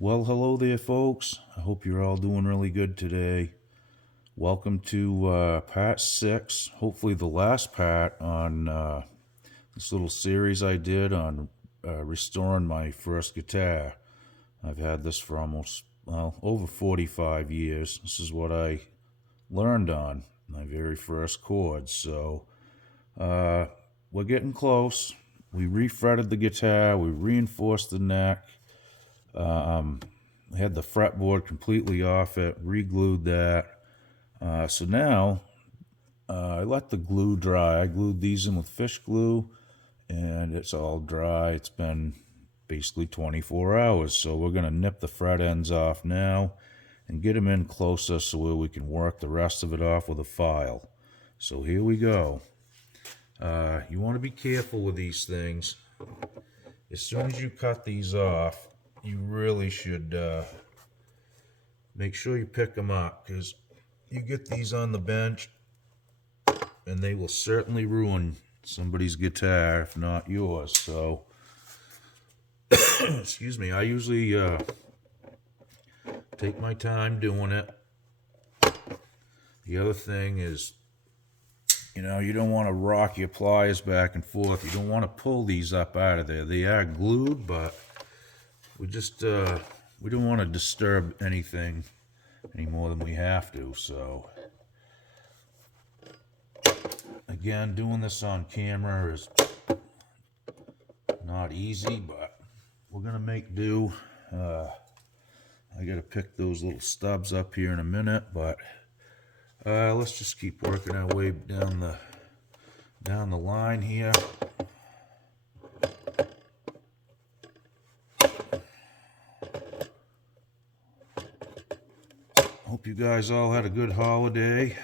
Well, hello there, folks. I hope you're all doing really good today. Welcome to part 6, hopefully the last part on this little series I did on restoring my first guitar. I've had this for almost, over 45 years. This is what I learned on, my very first chords. So we're getting close. We refretted the guitar, we reinforced the neck. I had the fretboard completely off it, re-glued that. So now I let the glue dry. I glued these in with fish glue, and it's all dry. It's been basically 24 hours. So we're going to nip the fret ends off now and get them in closer so we can work the rest of it off with a file. So here we go. You want to be careful with these things. As soon as you cut these off, you really should make sure you pick them up, because you get these on the bench and they will certainly ruin somebody's guitar, if not yours. So, excuse me, I usually take my time doing it. The other thing is, you don't want to rock your pliers back and forth. You don't want to pull these up out of there. They are glued, but we just we don't want to disturb anything any more than we have to. So again, doing this on camera is not easy, but we're gonna make do. I gotta pick those little stubs up here in a minute, but let's just keep working our way down the line here. Hope you guys all had a good holiday.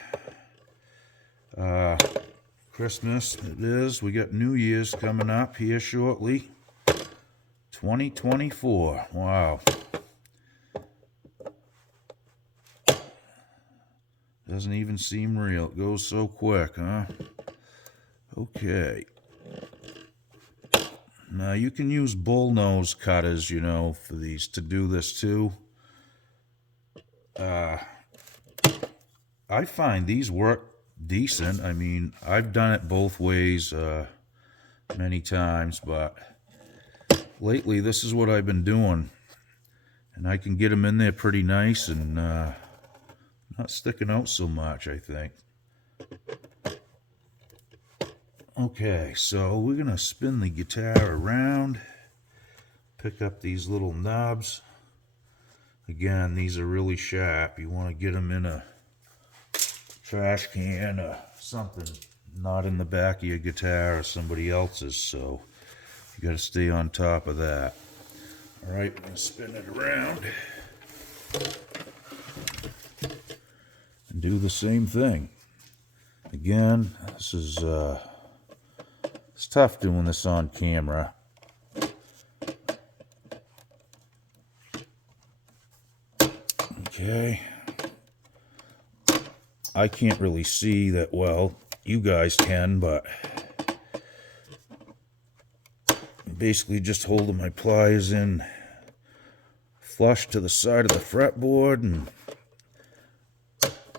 Christmas it is. We got New Year's coming up here shortly. 2024. Wow. Doesn't even seem real. It goes so quick, huh? Okay. Now you can use bullnose cutters, for these to do this too. I find these work decent. I mean, I've done it both ways many times, but lately this is what I've been doing, and I can get them in there pretty nice and not sticking out so much, I think. Okay, so we're gonna spin the guitar around, pick up these little knobs. Again, these are really sharp. You want to get them in a trash can or something, not in the back of your guitar or somebody else's, so you got to stay on top of that. All right, we're going to spin it around and do the same thing. Again, this is it's tough doing this on camera. Okay. I can't really see that well. You guys can, but I'm basically just holding my pliers in flush to the side of the fretboard, and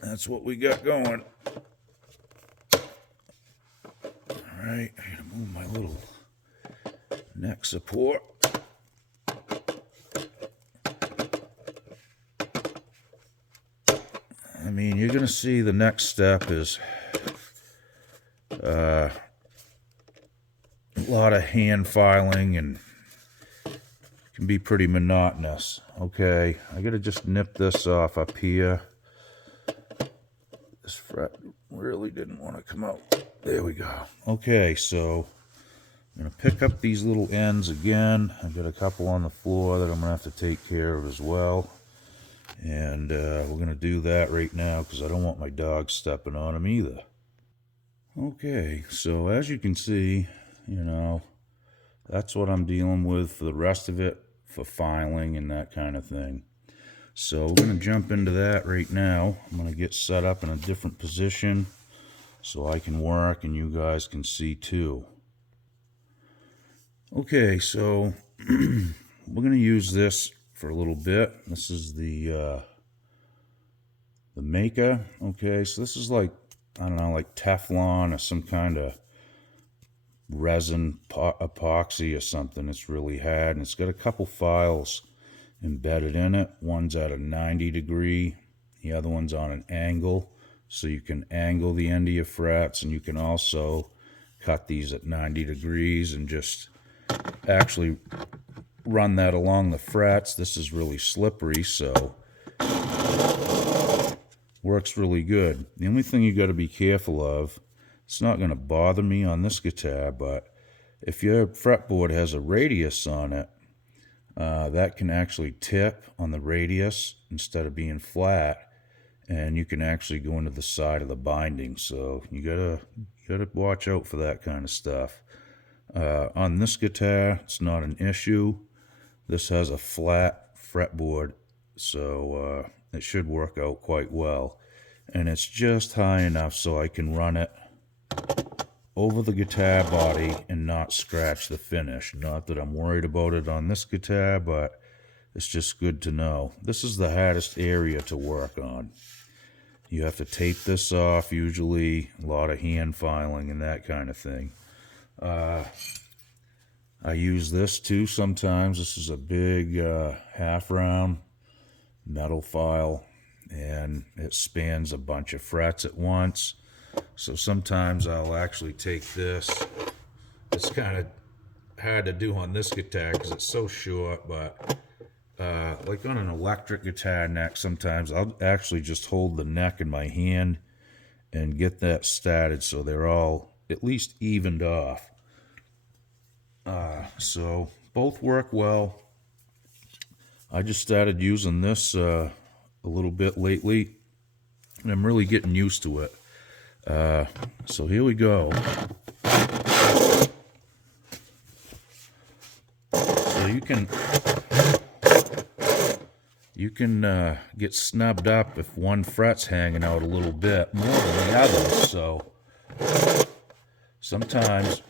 that's what we got going. Alright, I gotta move my little neck support. I mean, you're gonna see the next step is a lot of hand filing, and can be pretty monotonous. Okay, I gotta just nip this off up here. This fret really didn't want to come out. There we go. Okay, so I'm gonna pick up these little ends again. I've got a couple on the floor that I'm gonna have to take care of as well. And we're going to do that right now because I don't want my dog stepping on them either. Okay, so as you can see, that's what I'm dealing with for the rest of it, for filing and that kind of thing. So we're going to jump into that right now. I'm going to get set up in a different position so I can work and you guys can see too. Okay, so we're going to use this for a little bit. This is the Maker. Okay, so this is like, I don't know, like Teflon or some kind of resin epoxy or something. It's really hard, and it's got a couple files embedded in it. One's at a 90 degree, the other one's on an angle, so you can angle the end of your frets, and you can also cut these at 90 degrees and just actually run that along the frets. This is really slippery, so works really good. The only thing you got to be careful of, it's not going to bother me on this guitar, but if your fretboard has a radius on it, that can actually tip on the radius instead of being flat, and you can actually go into the side of the binding. So you gotta watch out for that kind of stuff. On this guitar, it's not an issue. This has a flat fretboard, so it should work out quite well. And it's just high enough so I can run it over the guitar body and not scratch the finish. Not that I'm worried about it on this guitar, but it's just good to know. This is the hardest area to work on. You have to tape this off usually, a lot of hand filing and that kind of thing. I use this too sometimes. This is a big half round metal file, and it spans a bunch of frets at once. So sometimes I'll actually take this. It's kind of hard to do on this guitar because it's so short, but like on an electric guitar neck, sometimes I'll actually just hold the neck in my hand and get that started so they're all at least evened off. So both work well. I just started using this a little bit lately, and I'm really getting used to it. So here we go. So you can get snubbed up if one fret's hanging out a little bit more than the others. So sometimes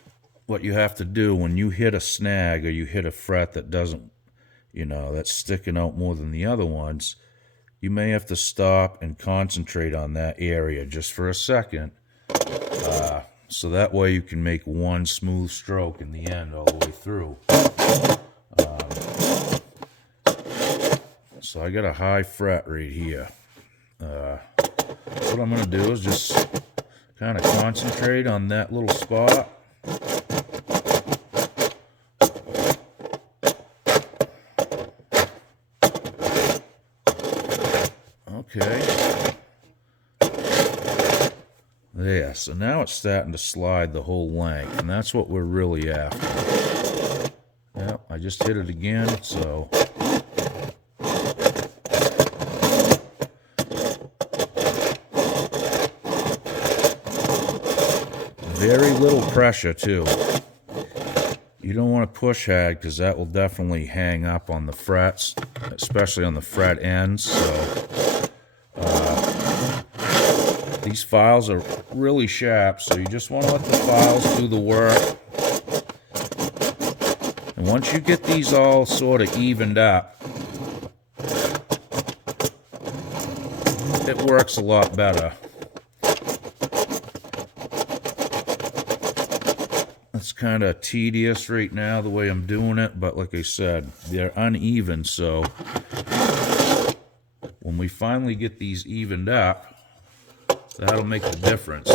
what you have to do when you hit a snag or you hit a fret that doesn't, that's sticking out more than the other ones, you may have to stop and concentrate on that area just for a second. So that way you can make one smooth stroke in the end all the way through. So I got a high fret right here. What I'm going to do is just kind of concentrate on that little spot. Okay. There, so now it's starting to slide the whole length, and that's what we're really after. Yep, I just hit it again, so. Very little pressure, too. You don't want to push hard because that will definitely hang up on the frets, especially on the fret ends. So these files are really sharp, so you just want to let the files do the work. And once you get these all sort of evened up, it works a lot better. It's kind of tedious right now the way I'm doing it, but like I said, they're uneven, so when we finally get these evened up, that'll make the difference.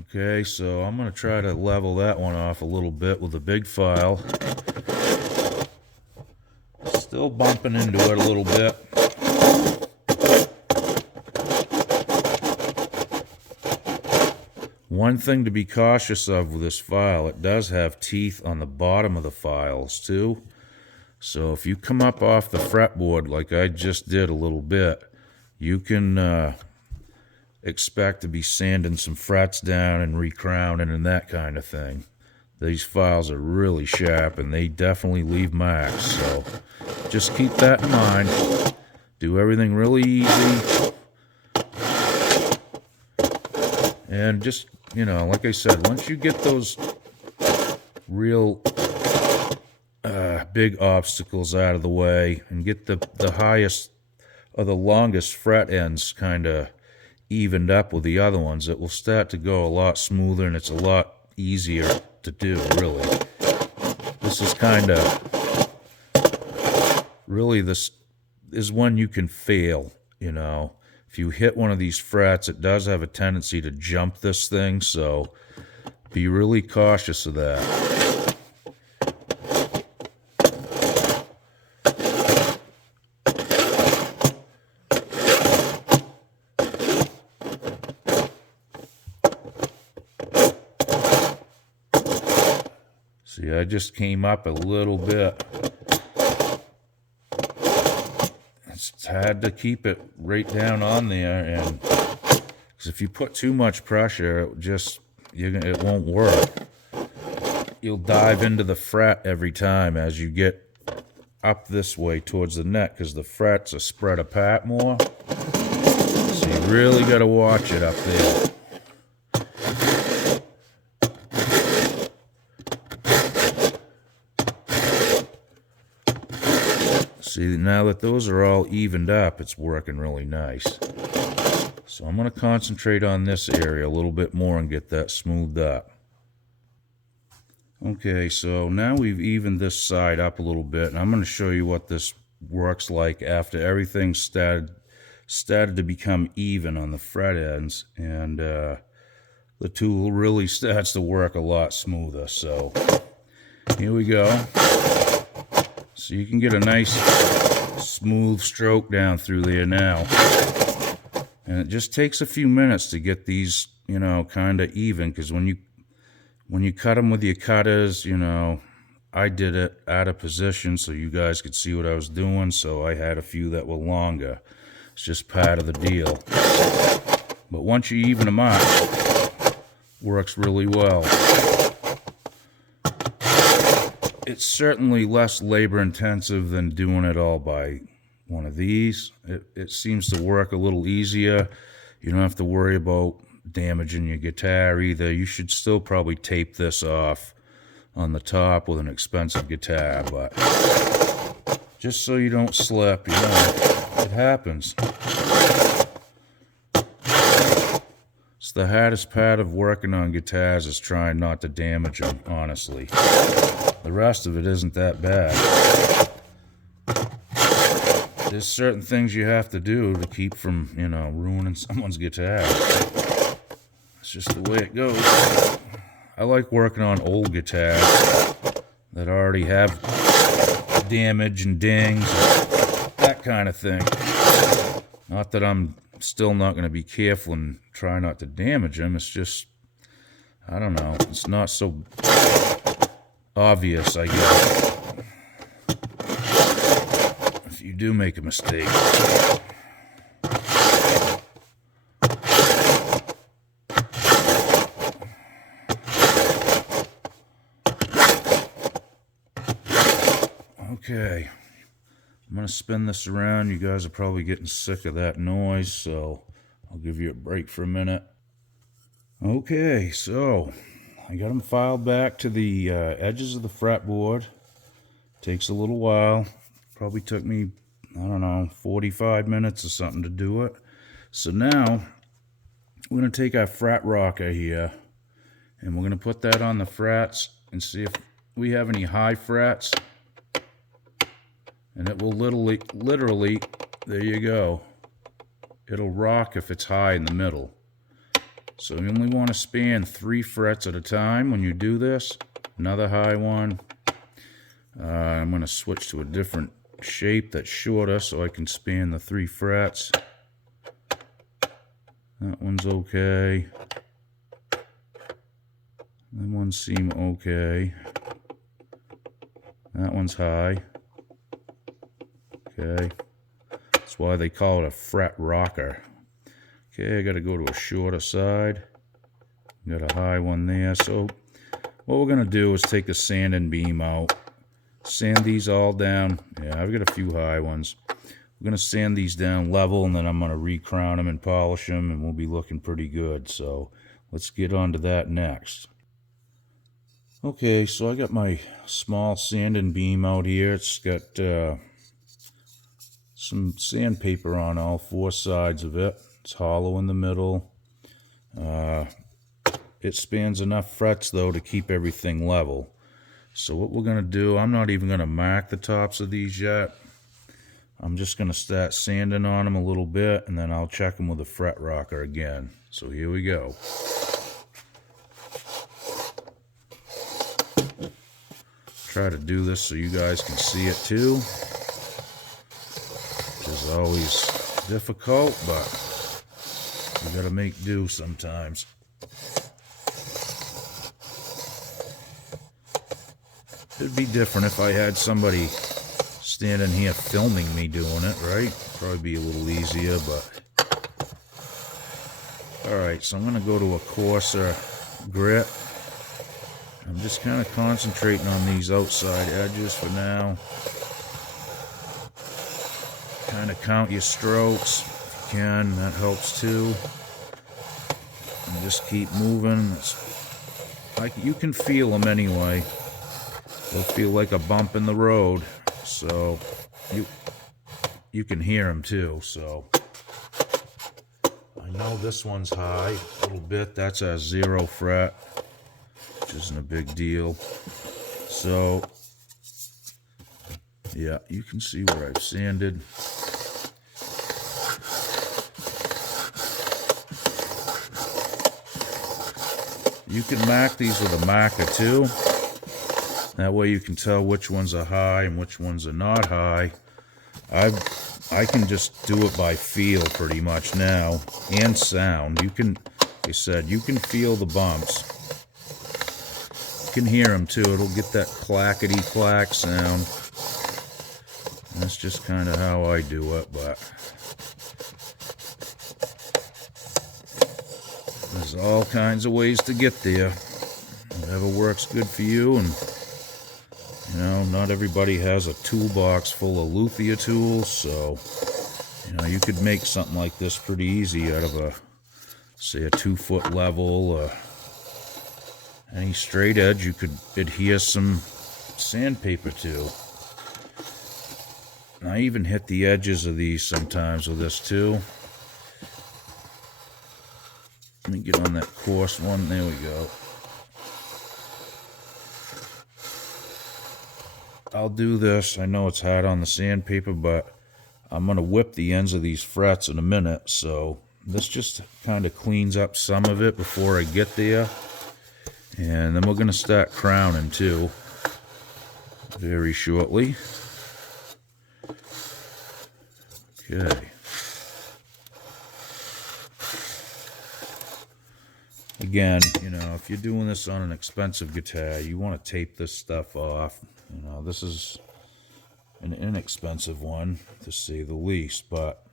Okay, so I'm going to try to level that one off a little bit with a big file. Still bumping into it a little bit. One thing to be cautious of with this file, it does have teeth on the bottom of the files too. So if you come up off the fretboard like I just did a little bit, you can expect to be sanding some frets down and recrowning and that kind of thing. These files are really sharp and they definitely leave marks, so just keep that in mind. Do everything really easy. And just, like I said, once you get those real big obstacles out of the way and get the highest or the longest fret ends kind of evened up with the other ones, it will start to go a lot smoother and it's a lot easier to do, really. This is kind of, really, this is when you can fail, you know. If you hit one of these frets, it does have a tendency to jump this thing, so be really cautious of that. See, I just came up a little bit. It's hard to keep it right down on there, and because if you put too much pressure, it won't work. You'll dive into the fret every time as you get up this way towards the neck, because the frets are spread apart more. So you really got to watch it up there. See, now that those are all evened up, it's working really nice. So I'm going to concentrate on this area a little bit more and get that smoothed up. Okay, so now we've evened this side up a little bit, and I'm going to show you what this works like after everything started to become even on the fret ends, and the tool really starts to work a lot smoother. So here we go. So you can get a nice smooth stroke down through there now. And it just takes a few minutes to get these, you know, kind of even, because when you cut them with your cutters, you know, I did it out of position so you guys could see what I was doing, so I had a few that were longer. It's just part of the deal. But once you even them up, works really well. It's certainly less labor intensive than doing it all by one of these. It seems to work a little easier. You don't have to worry about damaging your guitar either. You should still probably tape this off on the top with an expensive guitar, but just so you don't slip, you know, it happens. It's the hardest part of working on guitars is trying not to damage them, honestly. The rest of it isn't that bad. There's certain things you have to do to keep from, you know, ruining someone's guitar. It's just the way it goes. I like working on old guitars that already have damage and dings, that kind of thing. Not that I'm still not going to be careful and try not to damage them. It's just, I don't know, it's not so obvious, I guess, if you do make a mistake. Okay, I'm going to spin this around. You guys are probably getting sick of that noise, so I'll give you a break for a minute. Okay, so I got them filed back to the edges of the fretboard. Takes a little while. Probably took me, I don't know, 45 minutes or something to do it. So now we're going to take our fret rocker here and we're going to put that on the frets and see if we have any high frets. And it will literally, there you go. It'll rock if it's high in the middle. So you only want to span 3 frets at a time when you do this. Another high one. I'm going to switch to a different shape that's shorter so I can span the 3 frets. That one's okay. That one seems okay. That one's high. Okay. That's why they call it a fret rocker. Okay, I got to go to a shorter side. Got a high one there. So what we're going to do is take the sanding beam out. Sand these all down. Yeah, I've got a few high ones. We're going to sand these down level, and then I'm going to re-crown them and polish them, and we'll be looking pretty good. So let's get on to that next. Okay, so I got my small sanding beam out here. It's got some sandpaper on all four sides of it. It's hollow in the middle. It spans enough frets though to keep everything level. So what we're gonna do, I'm not even gonna mark the tops of these yet. I'm just gonna start sanding on them a little bit, and then I'll check them with a fret rocker again. So here we go. Try to do this so you guys can see it too, which is always difficult, but you gotta make do sometimes. It'd be different if I had somebody standing here filming me doing it, right? Probably be a little easier, but alright, so I'm gonna go to a coarser grit. I'm just kind of concentrating on these outside edges for now. Kind of count your strokes if you can, that helps too. And just keep moving. You can feel them anyway. They'll feel like a bump in the road, so you can hear them too. So I know this one's high a little bit. That's a 0 fret, which isn't a big deal. So yeah, you can see where I've sanded. You can mark these with a marker too. That way you can tell which ones are high and which ones are not high. I can just do it by feel pretty much now, and sound. You can, like I said, you can feel the bumps. You can hear them too. It'll get that clackety-clack sound. That's just kind of how I do it, but there's all kinds of ways to get there. Whatever works good for you, and you know, not everybody has a toolbox full of luthier tools, so you know, you could make something like this pretty easy out of a, say, a 2-foot level. Any straight edge you could adhere some sandpaper to. And I even hit the edges of these sometimes with this too. Let me get on that coarse one. There we go. I'll do this. I know it's hard on the sandpaper, but I'm going to whip the ends of these frets in a minute. So this just kind of cleans up some of it before I get there. And then we're going to start crowning too very shortly. Okay. Again, you know, if you're doing this on an expensive guitar, you want to tape this stuff off. You know, this is an inexpensive one, to say the least, but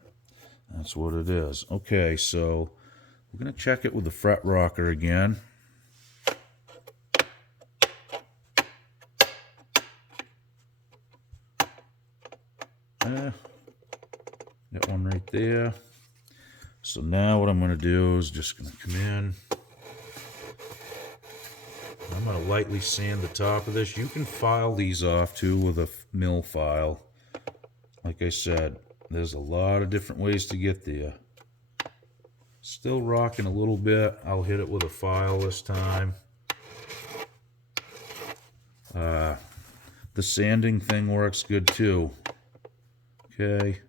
that's what it is. Okay, so we're going to check it with the fret rocker again. Got one right there. So now what I'm going to do is just going to come in. I'm going to lightly sand the top of this. You can file these off too with a mill file. Like I said, there's a lot of different ways to get there. Still rocking a little bit. I'll hit it with a file this time. The sanding thing works good too. Okay,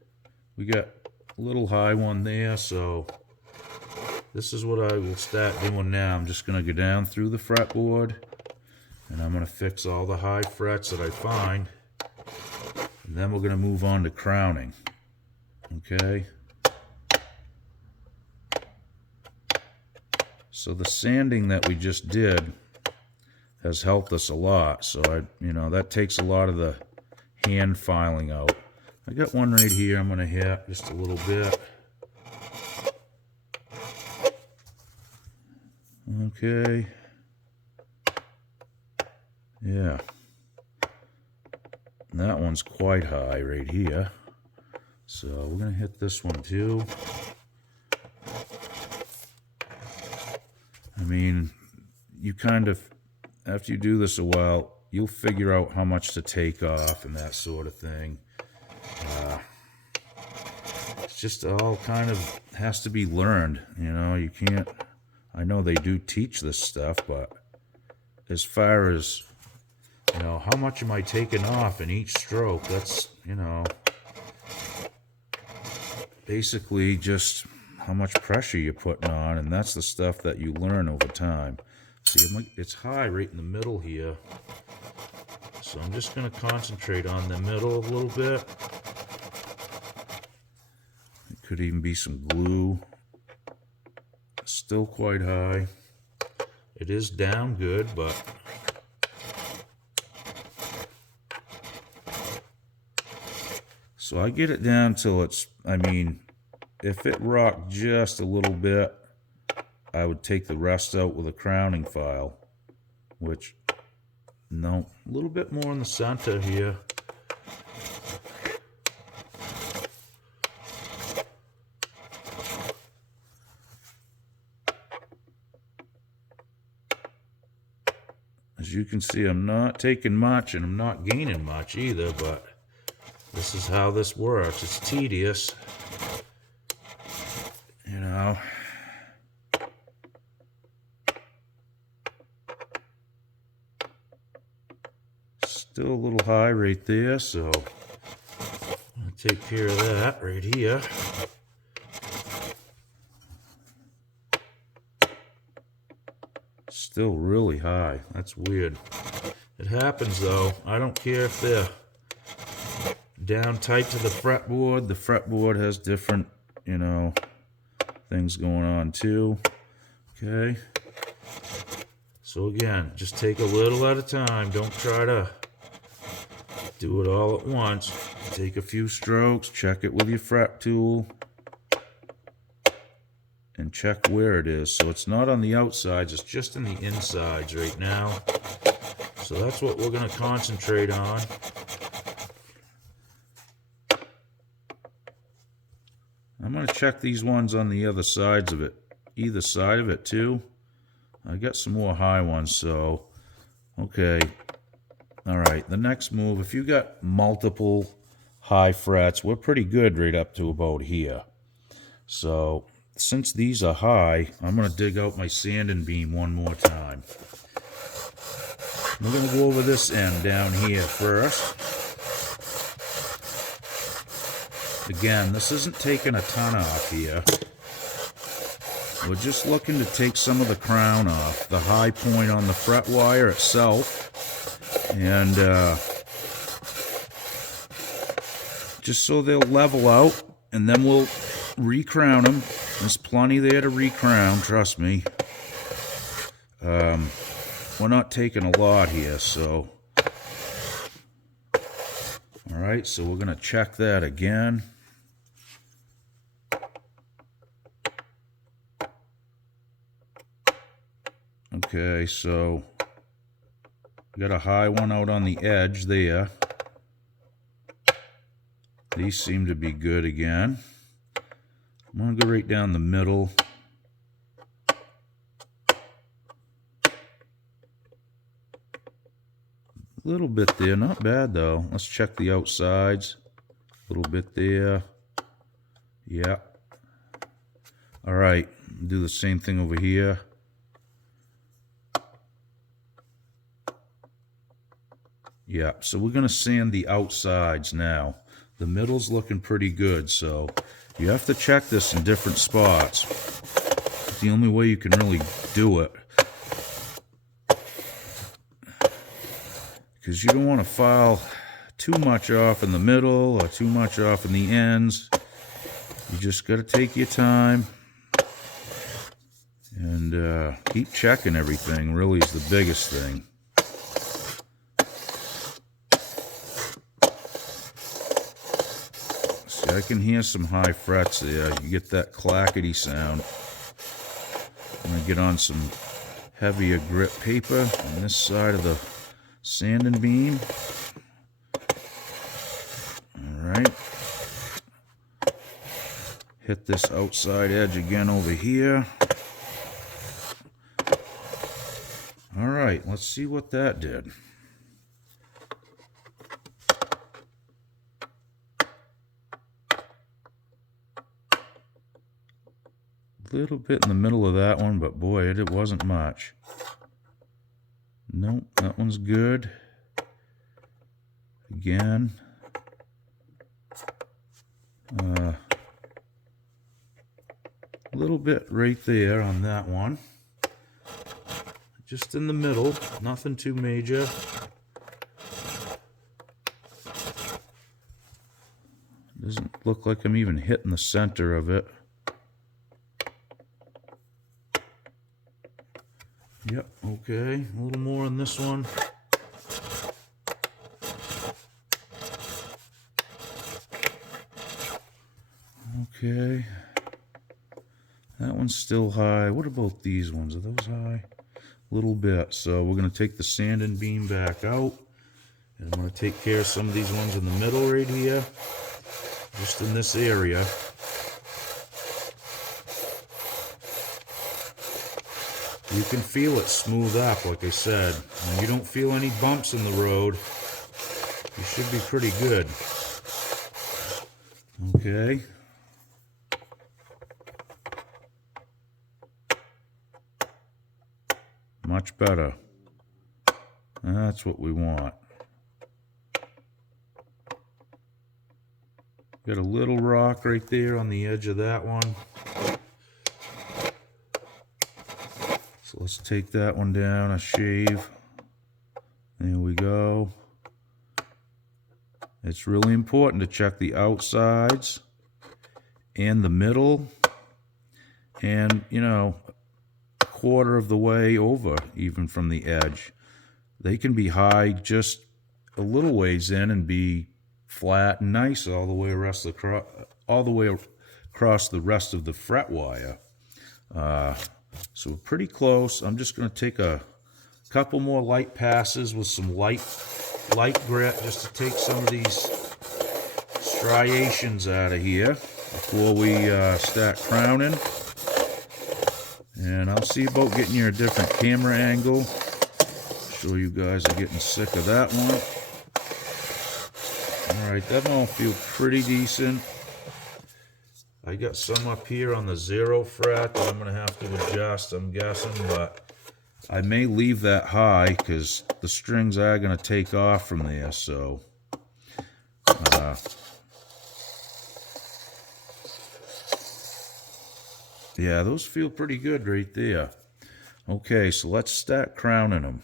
we got a little high one there, so this is what I will start doing now. I'm just going to go down through the fretboard, and I'm going to fix all the high frets that I find, and then we're going to move on to crowning. Okay, so the sanding that we just did has helped us a lot. So that takes a lot of the hand filing out. I got one right here I'm going to hit just a little bit. Okay. Yeah. And that one's quite high right here. So we're going to hit this one too. I mean, you kind of, after you do this a while, you'll figure out how much to take off and that sort of thing. It's just all kind of has to be learned, you know. You can't, I know they do teach this stuff, but as far as, you know, how much am I taking off in each stroke, that's, you know, basically just how much pressure you're putting on, and that's the stuff that you learn over time. See, it's high right in the middle here, so I'm just going to concentrate on the middle a little bit. It could even be some glue. Still quite high. It is down good, but so I get it down till it's, I mean, if it rocked just a little bit, I would take the rest out with a crowning file, which, no, a little bit more in the center here. As you can see, I'm not taking much and I'm not gaining much either, but this is how this works. It's tedious, you know. Still a little high right there, so I'll take care of that right here. Still really high. That's weird. It happens though. I don't care if they're down tight to the fretboard. The fretboard has different, you know, things going on too. Okay. So again, just take a little at a time. Don't try to do it all at once. Take a few strokes, check it with your fret tool, and check where it is. So it's not on the outsides, it's just in the insides right now. So that's what we're going to concentrate on. I'm going to check these ones on the other sides of it, either side of it too. I got some more high ones, so okay. All right, the next move, if you got multiple high frets, we're pretty good right up to about here. So since these are high, I'm going to dig out my sanding beam one more time. We're going to go over this end down here first. Again, this isn't taking a ton off here. We're just looking to take some of the crown off, the high point on the fret wire itself. And just so they'll level out, and then we'll recrown them. There's plenty there to recrown, trust me. We're not taking a lot here, so. Alright, so we're going to check that again. Okay, so got a high one out on the edge there. These seem to be good again. I'm going to go right down the middle. A little bit there, not bad though. Let's check the outsides. A little bit there. Yeah. Alright, do the same thing over here. Yeah, so we're going to sand the outsides now. The middle's looking pretty good, so you have to check this in different spots. It's the only way you can really do it. Because you don't want to file too much off in the middle or too much off in the ends. You just got to take your time and keep checking everything, really is the biggest thing. I can hear some high frets there. You get that clackety sound. I'm going to get on some heavier grit paper on this side of the sanding beam. Alright. Hit this outside edge again over here. All right, let's see what that did. Little bit in the middle of that one, but boy, it wasn't much. Nope, that one's good. Again. A little bit right there on that one. Just in the middle, nothing too major. Doesn't look like I'm even hitting the center of it. Yep, okay, a little more on this one. Okay, that one's still high. What about these ones? Are those high? A little bit. So we're going to take the sanding beam back out, and I'm going to take care of some of these ones in the middle right here, just in this area. You can feel it smooth up, like I said. When you don't feel any bumps in the road, you should be pretty good. Okay. Much better. That's what we want. Got a little rock right there on the edge of that one. So let's take that one down a shave. There we go. It's really important to check the outsides and the middle and, you know, a quarter of the way over even from the edge. They can be high just a little ways in and be flat and nice all the way across the rest of the fret wire. So we're pretty close. I'm just going to take a couple more light passes with some light grit just to take some of these striations out of here before we start crowning. And I'll see about getting you a different camera angle. Sure you guys are getting sick of that one. Alright, that all feels pretty decent. I got some up here on the 0 fret that I'm going to have to adjust, I'm guessing, but I may leave that high because the strings are going to take off from there, so yeah, those feel pretty good right there. Okay, so let's start crowning them.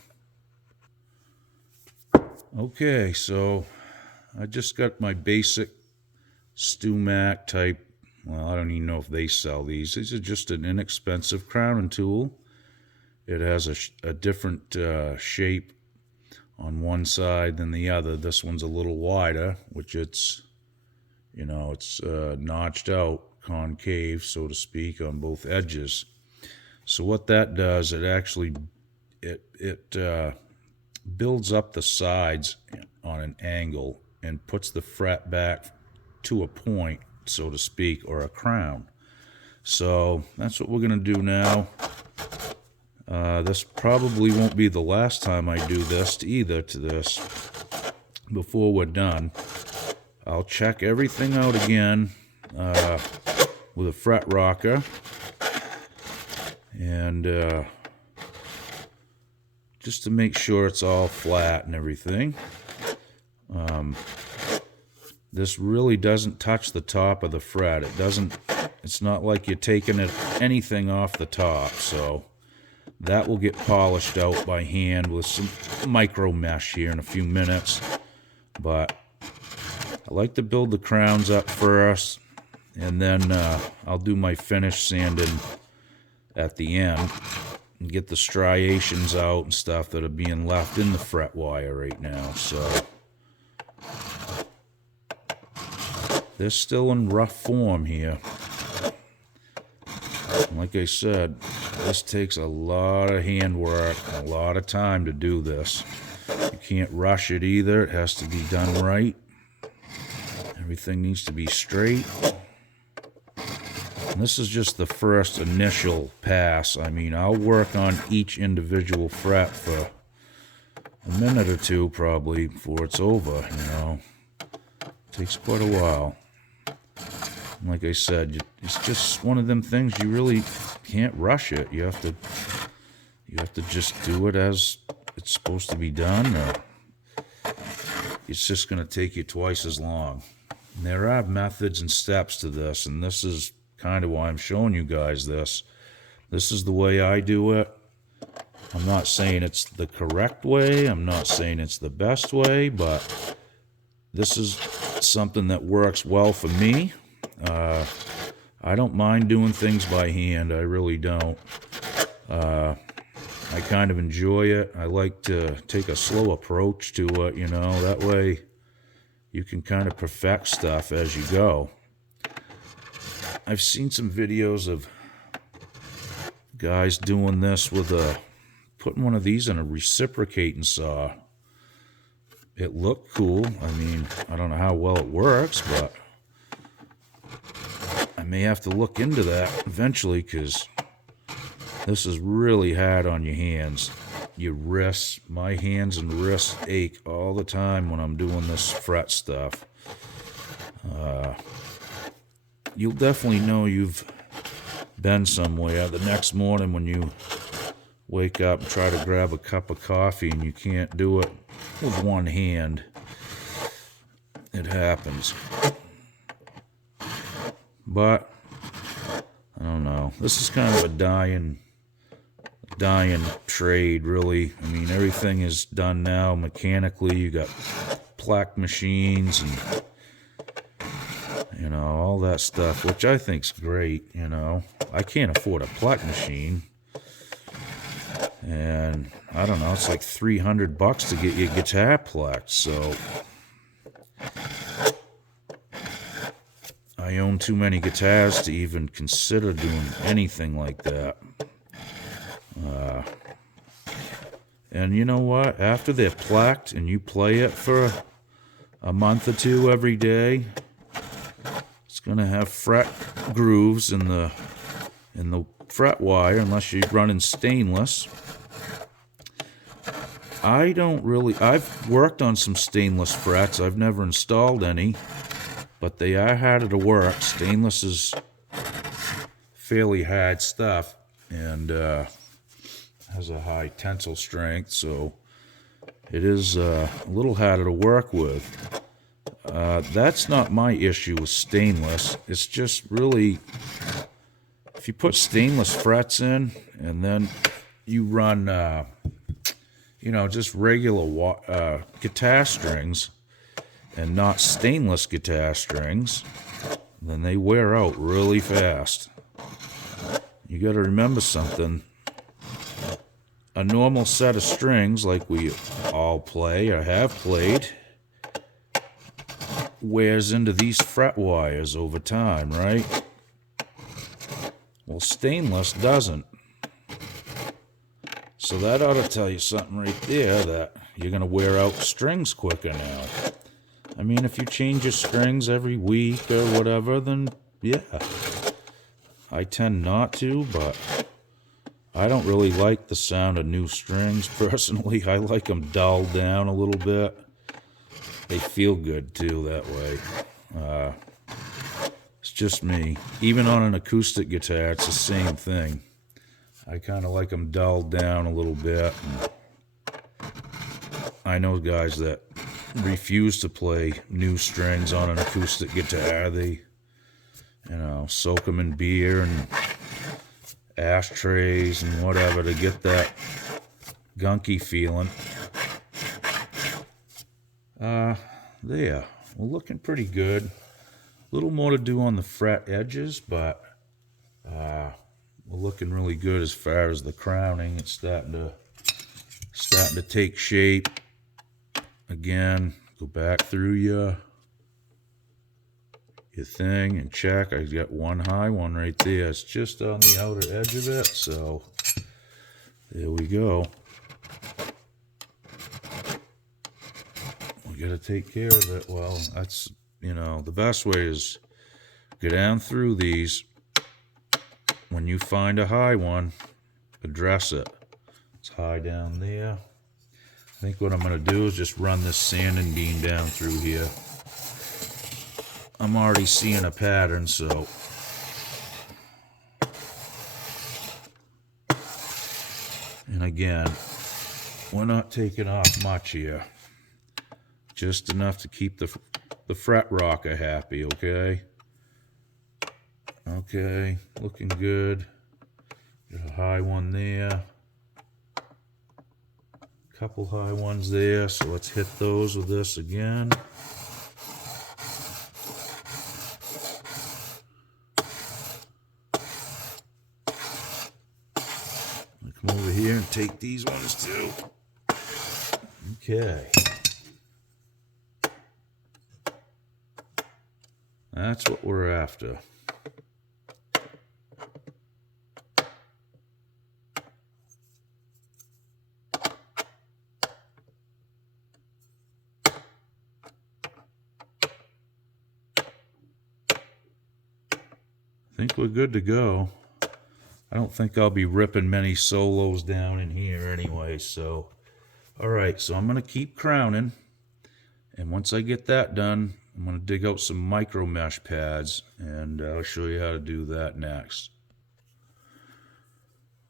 Okay, so I just got my basic StewMac type. Well, I don't even know if they sell these. These are just an inexpensive crowning tool. It has a different shape on one side than the other. This one's a little wider, which it's, you know, it's notched out, concave, so to speak, on both edges. So what that does, it actually, it builds up the sides on an angle and puts the fret back to a point, so to speak, or a crown. So that's what we're going to do now. This probably won't be the last time I do this either to this. Before we're done, I'll check everything out again with a fret rocker, and just to make sure it's all flat and everything. This really doesn't touch the top of the fret. It's not like you're taking anything off the top, so that will get polished out by hand with some micro mesh here in a few minutes. But I like to build the crowns up first, and then I'll do my finish sanding at the end and get the striations out and stuff that are being left in the fret wire right now. So they're still in rough form here. And like I said, this takes a lot of handwork, a lot of time to do this. You can't rush it either. It has to be done right. Everything needs to be straight. And this is just the first initial pass. I mean, I'll work on each individual fret for a minute or two probably before it's over, you know. It takes quite a while. Like I said, it's just one of them things you really can't rush it. You have to just do it as it's supposed to be done, or it's just going to take you twice as long. And there are methods and steps to this, and this is kind of why I'm showing you guys this. This is the way I do it. I'm not saying it's the correct way. I'm not saying it's the best way, but this is something that works well for me. I don't mind doing things by hand. I really don't. I kind of enjoy it. I like to take a slow approach to it, you know. That way you can kind of perfect stuff as you go. I've seen some videos of guys doing this with putting one of these in a reciprocating saw. It looked cool. I mean, I don't know how well it works, but I may have to look into that eventually, because this is really hard on your hands. Your wrists, my hands and wrists ache all the time when I'm doing this fret stuff. You'll definitely know you've been somewhere the next morning when you wake up and try to grab a cup of coffee and you can't do it with one hand. It happens. But I don't know. This is kind of a dying trade, really. I mean, everything is done now mechanically. You got plaque machines and, you know, all that stuff, which I think's great. You know, I can't afford a plaque machine, and I don't know, it's like $300 to get your guitar plaqued. So I own too many guitars to even consider doing anything like that. And you know what? After they're plaqued and you play it for a month or two every day, it's gonna have fret grooves in the fret wire, unless you're running stainless. I've worked on some stainless frets. I've never installed any, but they are harder to work. Stainless is fairly hard stuff, and has a high tensile strength, so it is a little harder to work with. That's not my issue with stainless. It's just really, if you put stainless frets in and then you run, you know, just regular guitar strings and not stainless guitar strings, then they wear out really fast. You got to remember something. A normal set of strings, like we all play or have played, wears into these fret wires over time, right? Well, stainless doesn't. So that ought to tell you something right there, that you're going to wear out strings quicker now. I mean, if you change your strings every week or whatever, then yeah. I tend not to, but I don't really like the sound of new strings, personally. I like them dulled down a little bit. They feel good, too, that way. It's just me. Even on an acoustic guitar, it's the same thing. I kind of like them dulled down a little bit. And I know guys that refuse to play new strings on an acoustic guitar. They, you know, soak them in beer and ashtrays and whatever to get that gunky feeling. There, we're looking pretty good. A little more to do on the fret edges, but we're looking really good as far as the crowning. It's starting to take shape. Again, go back through your thing and check. I got one high one right there. It's just on the outer edge of it, so there we go. We got to take care of it. Well, that's, you know, the best way is go down through these when you find a high one, address it. It's high down there. I think what I'm going to do is just run this sanding beam down through here. I'm already seeing a pattern, so. And again, we're not taking off much here. Just enough to keep the fret rocker happy, okay? Okay, looking good. There's a high one there. Couple high ones there, so let's hit those with this again. Come over here and take these ones too. Okay. That's what we're after. I think we're good to go. I don't think I'll be ripping many solos down in here anyway, so. Alright, so I'm going to keep crowning. And once I get that done, I'm going to dig out some micro mesh pads, and I'll show you how to do that next.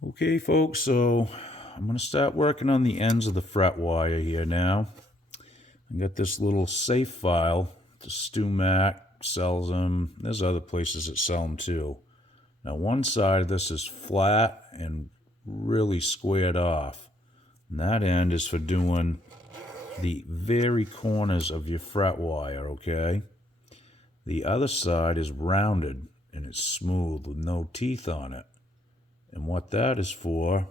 Okay, folks, so I'm going to start working on the ends of the fret wire here now. I got this little safe file. The StewMac sells them. There's other places that sell them too. Now, one side of this is flat and really squared off. And that end is for doing the very corners of your fret wire, okay? The other side is rounded and it's smooth with no teeth on it. And what that is for,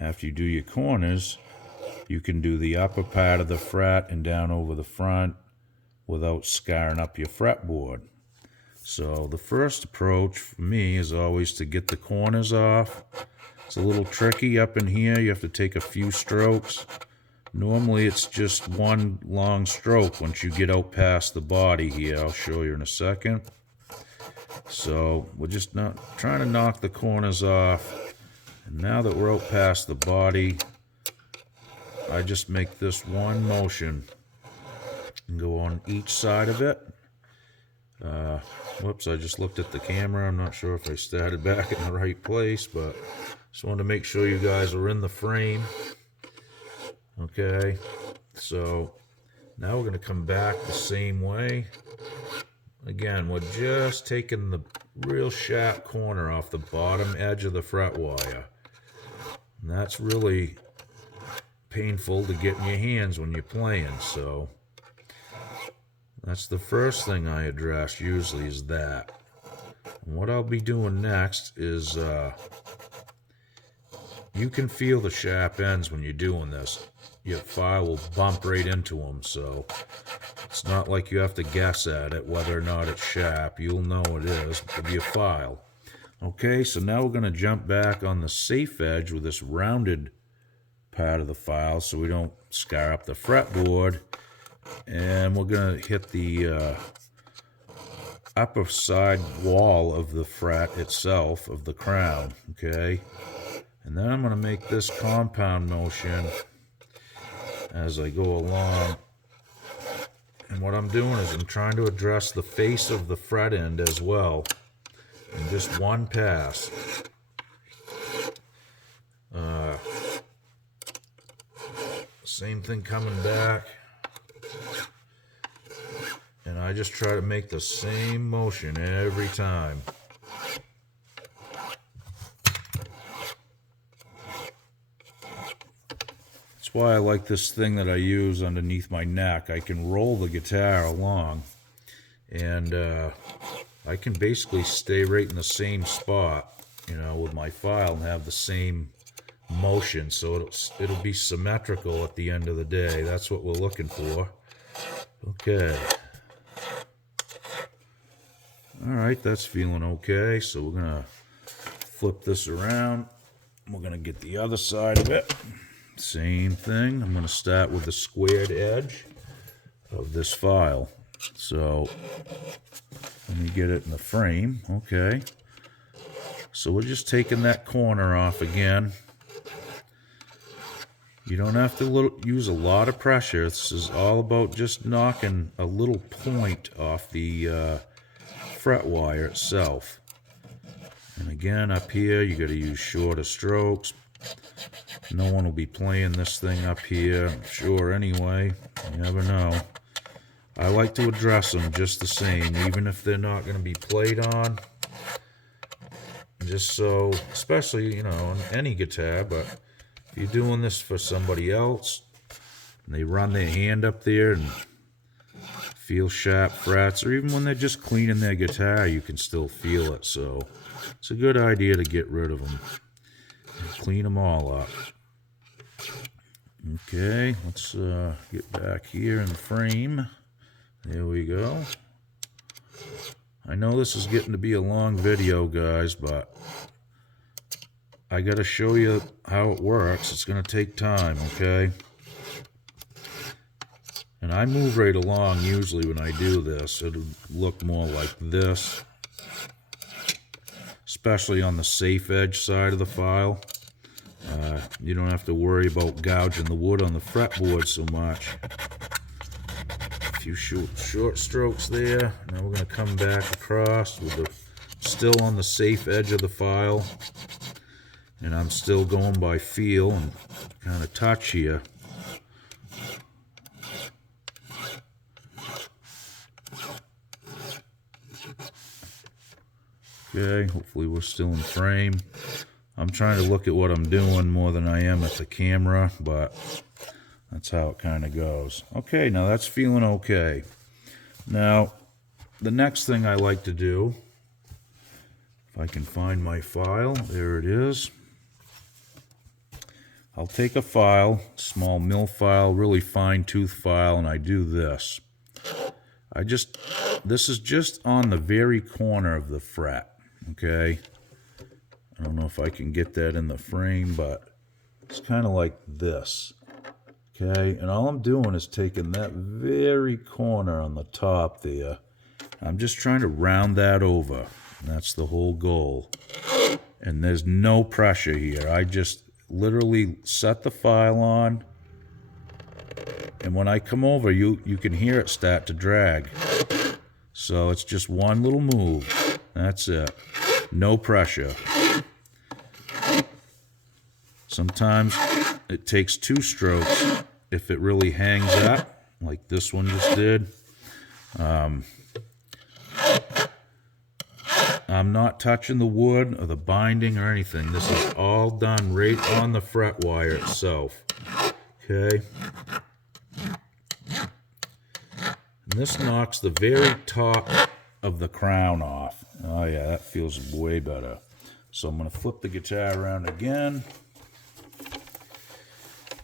after you do your corners, you can do the upper part of the fret and down over the front without scarring up your fretboard. So the first approach for me is always to get the corners off. It's a little tricky up in here. You have to take a few strokes. Normally it's just one long stroke once you get out past the body here. I'll show you in a second. So we're just not trying to knock the corners off. And now that we're out past the body, I just make this one motion and go on each side of it. Whoops, I just looked at the camera. I'm not sure if I started back in the right place, but just wanted to make sure you guys are in the frame. Okay, so now we're going to come back the same way. Again, we're just taking the real sharp corner off the bottom edge of the fret wire. And that's really painful to get in your hands when you're playing, so that's the first thing I address usually is that. And what I'll be doing next is you can feel the sharp ends when you're doing this. Your file will bump right into them, so it's not like you have to guess at it whether or not it's sharp. You'll know it is with your file. Okay, so now we're going to jump back on the safe edge with this rounded part of the file so we don't scar up the fretboard. And we're going to hit the upper side wall of the fret itself, of the crown, okay? And then I'm going to make this compound motion as I go along. And what I'm doing is I'm trying to address the face of the fret end as well in just one pass. Same thing coming back. And I just try to make the same motion every time. That's why I like this thing that I use underneath my neck. I can roll the guitar along, and I can basically stay right in the same spot, you know, with my file and have the same motion, so it'll be symmetrical at the end of the day. That's what we're looking for. Okay. Alright, that's feeling okay. So we're going to flip this around. We're going to get the other side of it. Same thing. I'm going to start with the squared edge of this file. So let me get it in the frame. Okay. So we're just taking that corner off again. You don't have to use a lot of pressure. This is all about just knocking a little point off the fret wire itself. And again, up here, you got to use shorter strokes. No one will be playing this thing up here, I'm sure, anyway. You never know. I like to address them just the same, even if they're not going to be played on. Just so, especially, you know, on any guitar, but if you're doing this for somebody else, and they run their hand up there and feel sharp frets, or even when they're just cleaning their guitar, you can still feel it. So it's a good idea to get rid of them and clean them all up. Okay, let's get back here in the frame. There we go. I know this is getting to be a long video, guys, but I got to show you how it works. It's going to take time, okay? And I move right along usually when I do this. It'll look more like this, especially on the safe edge side of the file. You don't have to worry about gouging the wood on the fretboard so much. A few short strokes there. Now we're going to come back across with the still on the safe edge of the file. And I'm still going by feel and kind of touch here. Okay, hopefully we're still in frame. I'm trying to look at what I'm doing more than I am at the camera, but that's how it kind of goes. Okay, now that's feeling okay. Now, the next thing I like to do, if I can find my file, there it is. I'll take a file, small mill file, really fine tooth file, and I do this. This is just on the very corner of the fret, okay? I don't know if I can get that in the frame, but it's kind of like this, okay? And all I'm doing is taking that very corner on the top there. I'm just trying to round that over. That's the whole goal. And there's no pressure here. I just literally set the file on, and when I come over, you can hear it start to drag. So it's just one little move. That's it. No pressure. Sometimes it takes 2 strokes if it really hangs up, like this one just did. I'm not touching the wood or the binding or anything. This is all done right on the fret wire itself. Okay? And this knocks the very top of the crown off. Oh yeah, that feels way better. So I'm going to flip the guitar around again.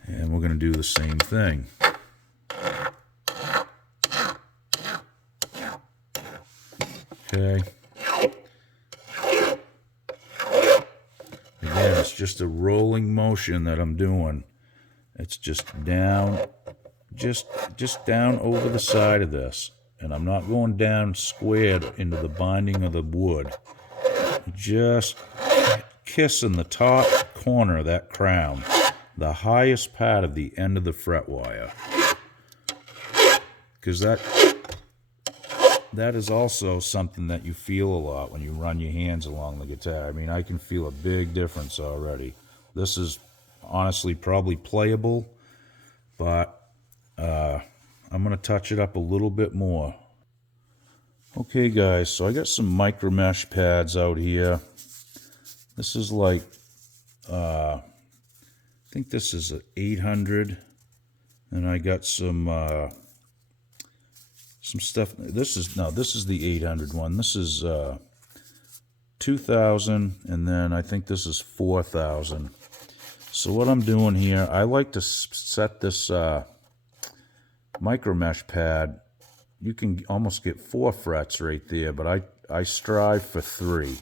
And we're going to do the same thing. Okay. Again, it's just a rolling motion that I'm doing. It's just down, just down over the side of this. And I'm not going down squared into the binding of the wood. Just kissing the top corner of that crown, the highest part of the end of the fret wire. Because that is also something that you feel a lot when you run your hands along the guitar. I mean, I can feel a big difference already. This is honestly probably playable, but I'm going to touch it up a little bit more. Okay guys, so I got some micro mesh pads out here. This is like, I think this is an 800, and I got some stuff. This is the 800 one. This is 2000, and then I think this is 4000. So what I'm doing here, I like to set this micro mesh pad. You can almost get 4 frets right there, but I strive for 3.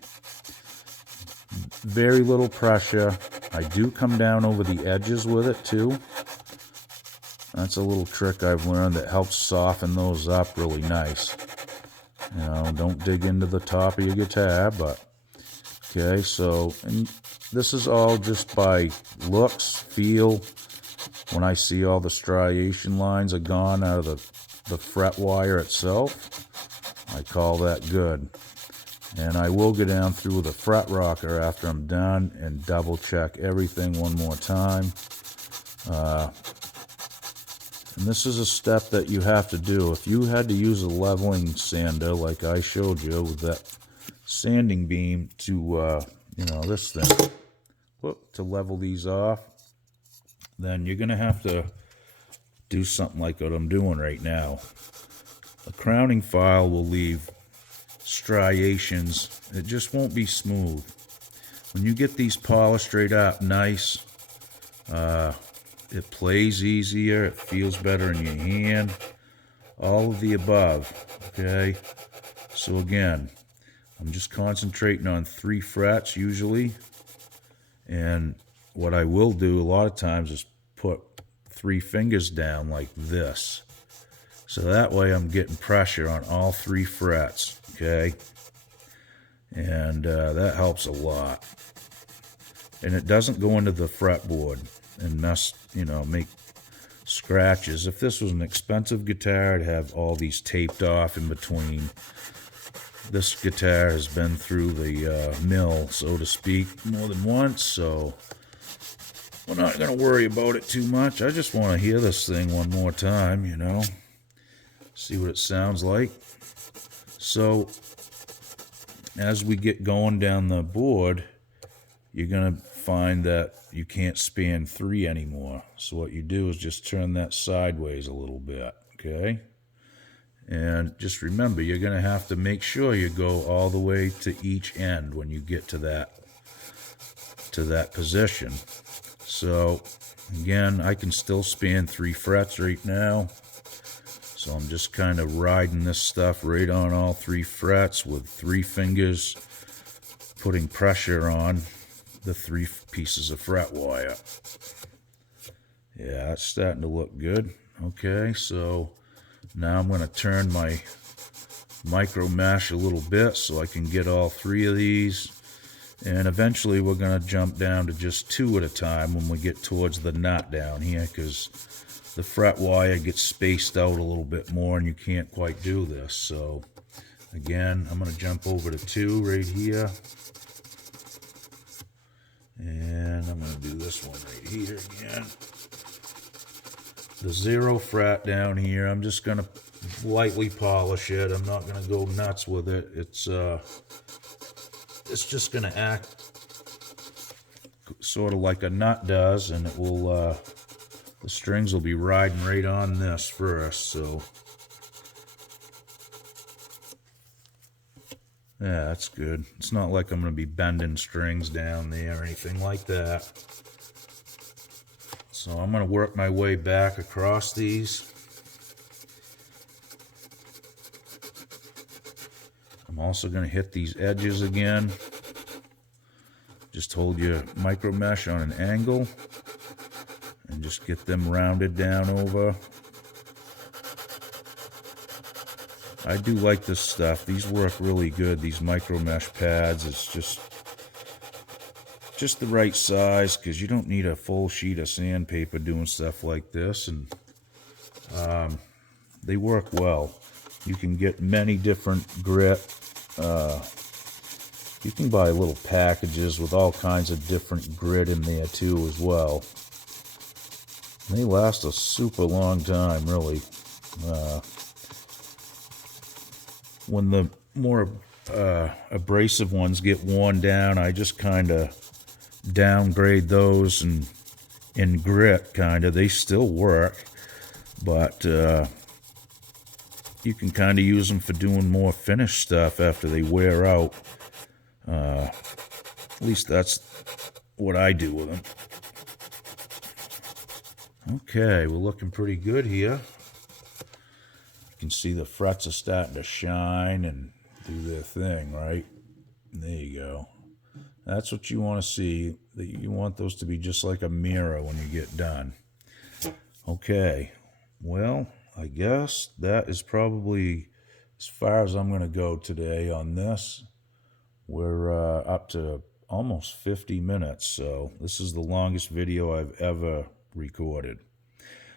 Very little pressure. I do come down over the edges with it too. That's a little trick I've learned that helps soften those up really nice. You know, don't dig into the top of your guitar, but Okay, so, and this is all just by looks, feel. When I see all the striation lines are gone out of the fret wire itself, I call that good. And I will go down through with a fret rocker after I'm done and double check everything one more time. And this is a step that you have to do. If you had to use a leveling sander like I showed you with that sanding beam to, this thing, to level these off, then you're going to have to do something like what I'm doing right now. A crowning file will leave striations. It just won't be smooth. When you get these polished straight up nice, it plays easier, it feels better in your hand, all of the above, okay? So again, I'm just concentrating on 3 frets usually, and what I will do a lot of times is put 3 fingers down like this. So that way I'm getting pressure on all 3 frets, okay? And that helps a lot. And it doesn't go into the fretboard and make scratches. If this was an expensive guitar, I'd have all these taped off in between. This guitar has been through the mill, so to speak, more than once, so we're not going to worry about it too much. I just want to hear this thing one more time, see what it sounds like. So as we get going down the board, you're going to find that you can't span 3 anymore. So what you do is just turn that sideways a little bit, okay? And just remember, you're going to have to make sure you go all the way to each end when you get to that position. So again, I can still span 3 frets right now. So I'm just kind of riding this stuff right on all 3 frets with 3 fingers, putting pressure on the 3 pieces of fret wire. Yeah, that's starting to look good. Okay, so now I'm going to turn my micro mesh a little bit so I can get all 3 of these. And eventually we're going to jump down to just 2 at a time when we get towards the nut down here, because the fret wire gets spaced out a little bit more and you can't quite do this. So again, I'm going to jump over to 2 right here. And I'm going to do this one right here again. The 0 fret down here, I'm just going to lightly polish it. I'm not going to go nuts with it. It's just going to act sort of like a nut does, and it will, the strings will be riding right on this first, so. Yeah, that's good. It's not like I'm going to be bending strings down there or anything like that. So I'm going to work my way back across these. I'm also going to hit these edges again. Just hold your micro mesh on an angle and just get them rounded down over. I do like this stuff. These work really good, these micro mesh pads. It's just the right size, because you don't need a full sheet of sandpaper doing stuff like this, and they work well. You can get many different grit. You can buy little packages with all kinds of different grit in there too as well. They last a super long time, really. When the more abrasive ones get worn down, I just kind of downgrade those and in grit, kind of. They still work, but you can kind of use them for doing more finished stuff after they wear out. At least that's what I do with them. Okay, we're looking pretty good here. You can see the frets are starting to shine and do their thing, right? There you go. That's what you want to see. You want those to be just like a mirror when you get done. Okay, well, I guess that is probably as far as I'm going to go today on this. We're up to almost 50 minutes, so this is the longest video I've ever recorded.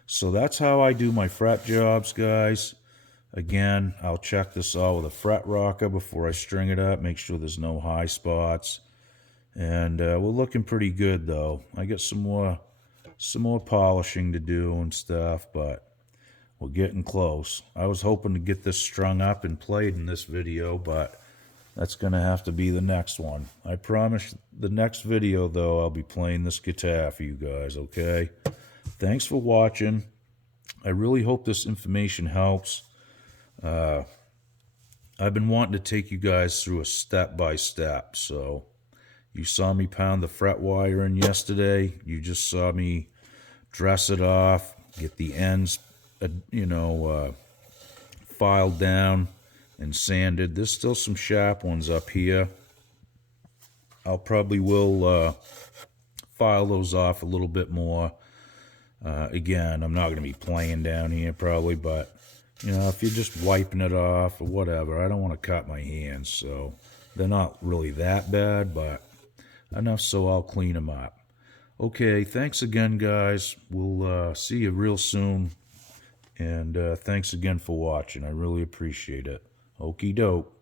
So that's how I do my fret jobs, guys. Again, I'll check this all with a fret rocker before I string it up, make sure there's no high spots. And we're looking pretty good, though. I got some more polishing to do and stuff, but we're getting close. I was hoping to get this strung up and played in this video, but that's going to have to be the next one. I promise the next video, though, I'll be playing this guitar for you guys, okay? Thanks for watching. I really hope this information helps. I've been wanting to take you guys through a step-by-step, so you saw me pound the fret wire in yesterday. You just saw me dress it off, get the ends, filed down and sanded. There's still some sharp ones up here. I'll probably will file those off a little bit more. Again, I'm not going to be playing down here probably, but if you're just wiping it off or whatever, I don't want to cut my hands, so they're not really that bad, but enough so I'll clean them up. Okay, thanks again, guys. We'll see you real soon, and thanks again for watching. I really appreciate it. Okie doke.